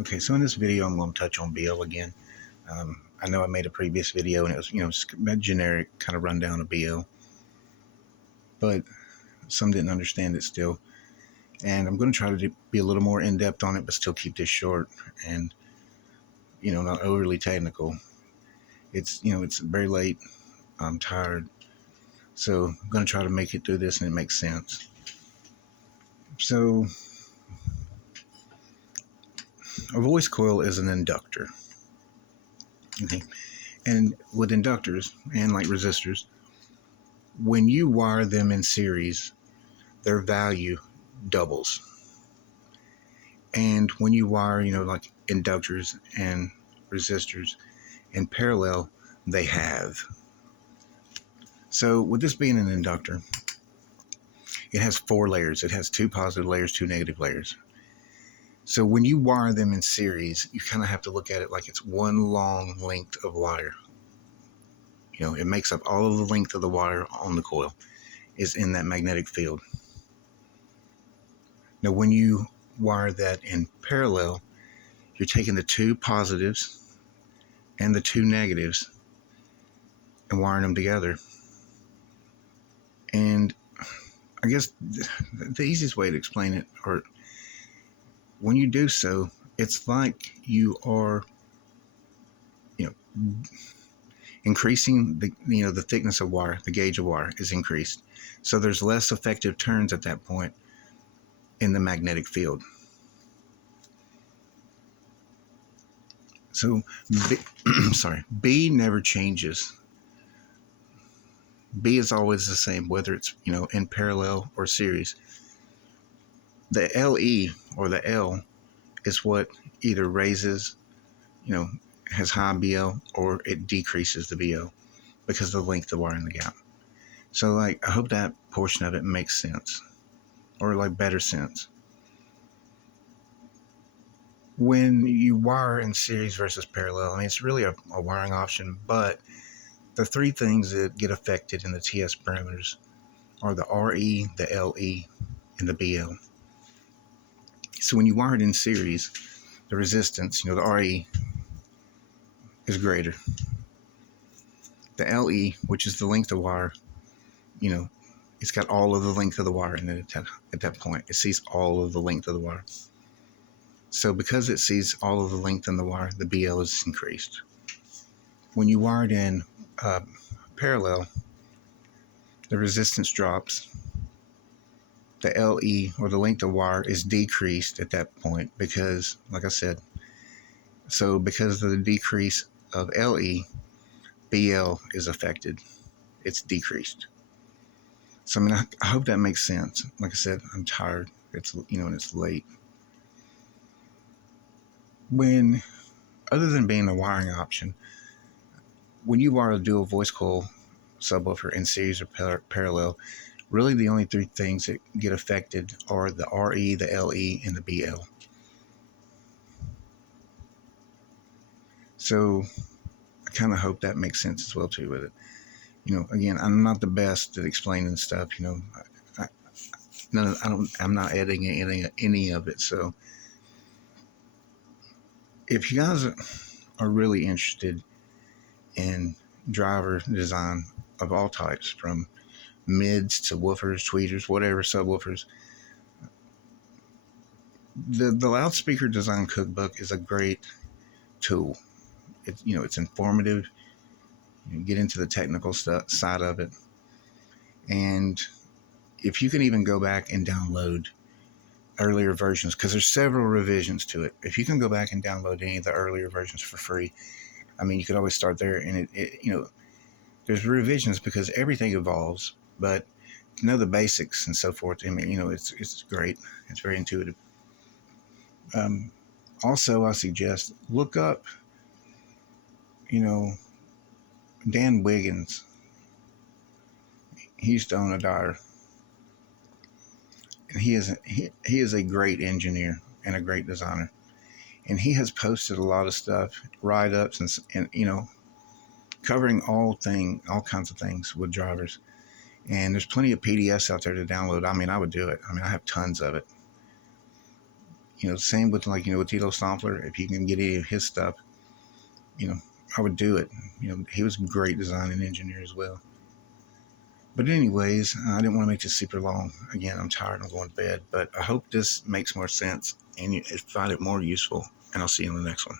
Okay, so in this video, I'm going to touch on BL again. I know I made a previous video and it was, a generic kind of rundown of BL, but some didn't understand it still. And I'm going to try to be a little more in depth on it, but still keep this short and, not overly technical. It's very late. I'm tired. So I'm going to try to make it through this and it makes sense. So a voice coil is an inductor. Okay. And with inductors and like resistors, when you wire them in series, their value doubles. And when you wire, like inductors and resistors in parallel, they halve. So with this being an inductor, it has 4 layers. It has 2 positive layers, 2 negative layers. So when you wire them in series, you kind of have to look at it like it's one long length of wire. It makes up all of the length of the wire on the coil is in that magnetic field. Now, when you wire that in parallel, you're taking the 2 positives and the 2 negatives and wiring them together. And I guess the easiest way to explain it, or when you do so, it's like you are, increasing the thickness of wire. The gauge of wire is increased, so there's less effective turns at that point in the magnetic field. So B never changes. B is always the same, whether it's in parallel or series. The LE or the L is what either raises, has high BL, or it decreases the BL because of the length of wire in the gap. So I hope that portion of it makes sense, or better sense. When you wire in series versus parallel, it's really a wiring option, but the 3 things that get affected in the TS parameters are the RE, the LE, and the BL. So when you wire it in series, the resistance, the RE, is greater. The LE, which is the length of wire, it's got all of the length of the wire in it at that point. It sees all of the length of the wire. So because it sees all of the length in the wire, the BL is increased. When you wire it in parallel, the resistance drops. The LE, or the length of wire, is decreased at that point because, like I said, because of the decrease of LE, BL is affected. It's decreased. So I hope that makes sense. Like I said, I'm tired. It's and it's late. When, other than being a wiring option, when you wire a dual voice coil subwoofer in series or parallel, really the only 3 things that get affected are the RE, the LE, and the BL. So I kind of hope that makes sense as well too with it. Again, I'm not the best at explaining stuff. I'm not editing any of it. So if you guys are really interested in driver design of all types, from mids to woofers, tweeters, whatever, subwoofers, the loudspeaker design cookbook is a great tool. It's informative. You get into the technical side of it, and if you can even go back and download earlier versions, because there's several revisions to it. If you can go back and download any of the earlier versions for free, you could always start there. And there's revisions because everything evolves, but know the basics and so forth. It's great. It's very intuitive. Also, I suggest look up, Dan Wiggins. He used to own a Dyer, and he is a great engineer and a great designer. And he has posted a lot of stuff, write-ups, and covering all kinds of things with drivers. And there's plenty of PDFs out there to download. I would do it. I have tons of it. Same with with Tito Stompler. If you can get any of his stuff, you know, I would do it. He was a great design and engineer as well. But anyways, I didn't want to make this super long. Again, I'm tired. I'm going to bed. But I hope this makes more sense and you find it more useful. And I'll see you in the next one.